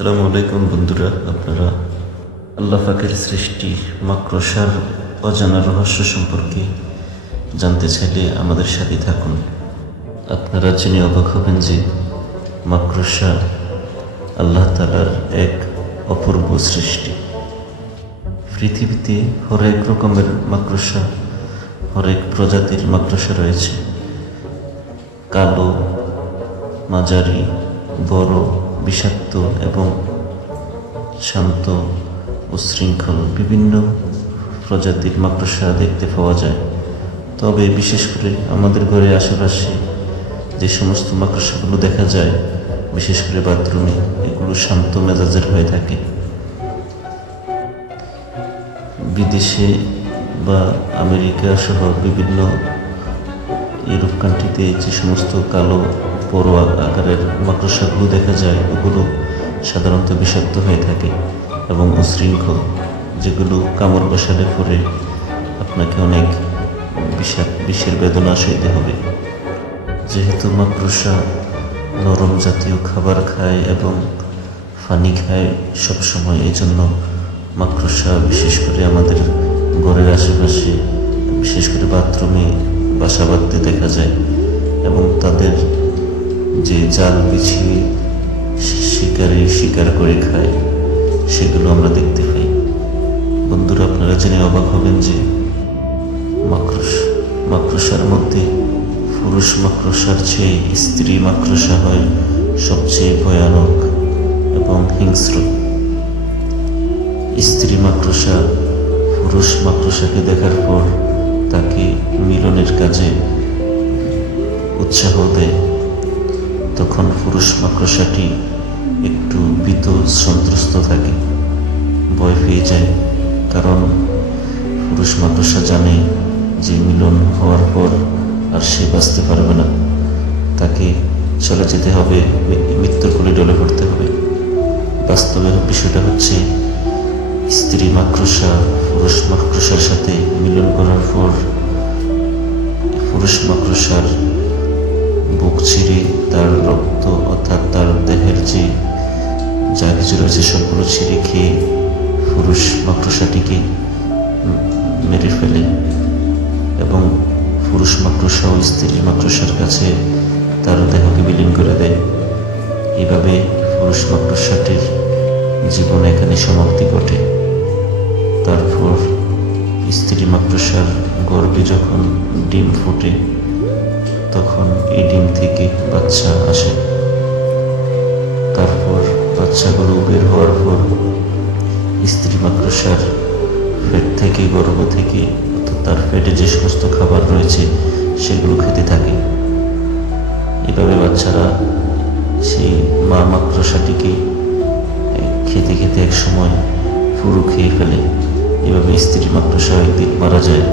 আসসালামু আলাইকুম বন্ধুরা, আপনারা আল্লাহ পাকের সৃষ্টি মাক্রসার অজানা রহস্য সম্পর্কে জানতে চাইলে আমাদের সাথে থাকুন। আপনারা জেনে অবাক হবেন যে মাক্রসা আল্লাহ তালার এক অপূর্ব সৃষ্টি। পৃথিবীতে হরেক রকমের মাক্রসা হরেক প্রজাতির মাক্রসা রয়েছে। কালো, মাঝারি, বড় বিষাক্ত এবং শান্ত উশৃঙ্খল বিভিন্ন প্রজাতির মাকড়সা দেখতে পাওয়া যায়। তবে বিশেষ করে আমাদের ঘরের আশেপাশে যে সমস্ত মাকড়সাগুলো দেখা যায়, বিশেষ করে বাথরুমে, এগুলো শান্ত মেজাজের হয়ে থাকে। বিদেশে বা আমেরিকা সহ বিভিন্ন ইউরোপ কান্ট্রিতে যে সমস্ত কালো বড় আকারের মাকড়সাগুলো দেখা যায়, ওগুলো সাধারণত বিষাক্ত হয়ে থাকে এবং উশৃঙ্খল, যেগুলো কামড় বসালে পরে আপনাকে অনেক বিষাক বিষের বেদনা সইতে হবে। যেহেতু মাকড়সা নরম জাতীয় খাবার খায় এবং পানি খায় সবসময় এই জন্য মাকড়সা বিশেষ করে আমাদের ঘরের আশেপাশে, বিশেষ করে বাথরুমে বাসা বাঁধতে দেখা যায় এবং তাদের যে জাল বিছিয়ে শিকারে শিকার করে খায়, সেগুলো আমরা দেখতে পাই। বন্ধুরা, আপনারা জেনে অবাক হবেন যে মাকড়স, মাকড়সার মধ্যে পুরুষ মাকড়সার চেয়ে স্ত্রী মাকড়সা হয় সবচেয়ে ভয়ানক এবং হিংস্র। স্ত্রী মাকড়সা পুরুষ মাকড়সাকে দেখার পর তাকে মিলনের কাজে উৎসাহ দেয়। তখন পুরুষ মাকড়সাটি একটু বিত সন্ত্রস্ত থাকে, ভয় পেয়ে যায়। কারণ পুরুষ মাকড়সা জানে যে মিলন হওয়ার পর আর সে বাঁচতে পারবে না। তাকে চলে যেতে হবে মৃত্যুর কোলে ডলে পড়তে হবে। বাস্তবে বিষয়টা হচ্ছে, স্ত্রী মাকড়সা পুরুষ মাকড়সার সাথে মিলন করার পর পুরুষ মাকড়সার ছিঁড়ে তার রক্ত অর্থাৎ তার দেহের যে যা কিছু রয়েছে সবগুলো ছিঁড়ে খেয়ে পুরুষ মাকড়সাটিকে মেরে ফেলে এবং পুরুষ মাকড়সা ও স্ত্রী মাকড়সার কাছে তার দেহকে বিলীন করে দেয়। এভাবে পুরুষ মাকড়সাটির জীবন এখানে সমাপ্তি ঘটে। তারপর স্ত্রী মাকড়সার গর্ভে যখন ডিম ফুটে তখন এই ডিম থেকে বাচ্চা আসে। তারপর বাচ্চাগুলো বের হওয়ার পর স্ত্রী মাকড়সার পেট থেকে, গর্ভ থেকে, অর্থাৎ তার পেটে যে সমস্ত খাবার রয়েছে, সেগুলো খেতে থাকে। এভাবে বাচ্চারা সেই মা মাকড়সাটিকে খেতে খেতে এক সময় পুরো খেয়ে ফেলে। এভাবে স্ত্রী মাকড়সা একদিন মারা যায়।